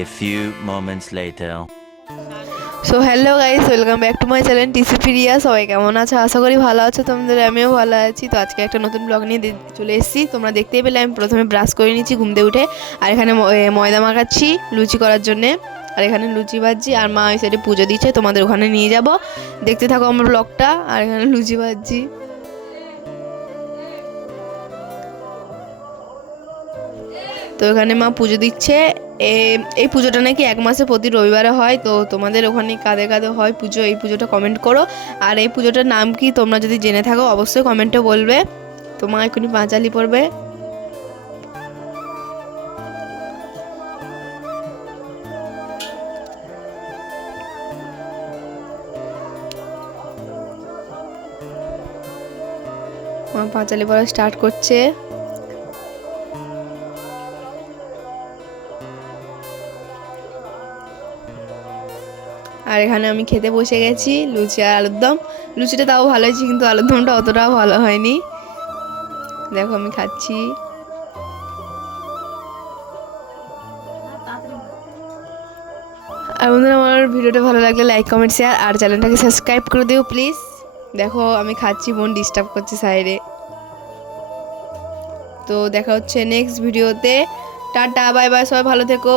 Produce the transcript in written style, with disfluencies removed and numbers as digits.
A few moments later. So hello guys, welcome back to my channel TC Priya. সবাই কেমন আছো? আশা করি ভালো আছো তোমাদের, আমিও ভালো আছি। তো আজকে একটা নতুন ব্লগ নিয়ে চলে এসেছি। তোমরা দেখতেই পেলে আমি প্রথমে ব্রাশ করে নিচ্ছি ঘুম থেকে উঠে, আর এখানে ময়দা মাখাচ্ছি লুচি করার জন্যে। আর এখানে লুচি ভাজছি, আর মা ওই সাইডে পুজো দিচ্ছে, তোমাদের ওখানে নিয়ে যাব, দেখতে থাকো আমার ব্লগটা। আর এখানে লুচি ভাজছি। তো এখানে মা পুজো দিচ্ছে। এই পুজোটা নাকি 1 মাসে প্রতি রবিবারে হয়। তো তোমাদের ওখানে কাদের কাদের হয় পুজো, এই পুজোটা কমেন্ট করো। আর এই পুজোটার নাম কি তোমরা যদি জেনে থাকো অবশ্যই কমেন্টে বলবে। তো মা এখনই পাঁচালি পড়বে। মা পাঁচালি পড়া স্টার্ট করছে। আর এখানে আমি খেতে বসে গেছি লুচি আর আলুর দম। লুচিটা তাও ভালো হয়েছে, কিন্তু আলুর দমটা অতটাও ভালো হয়নি। দেখো আমি খাচ্ছি। আর বন্ধুরা, আমার ভিডিওটা ভালো লাগলে লাইক কমেন্ট শেয়ার আর চ্যানেলটাকে সাবস্ক্রাইব করে দিও প্লিজ। দেখো আমি খাচ্ছি, বোন ডিস্টার্ব করছে সাইডে। তো দেখা হচ্ছে নেক্সট ভিডিওতে। টাটা বাই বাই, সবাই ভালো থেকো।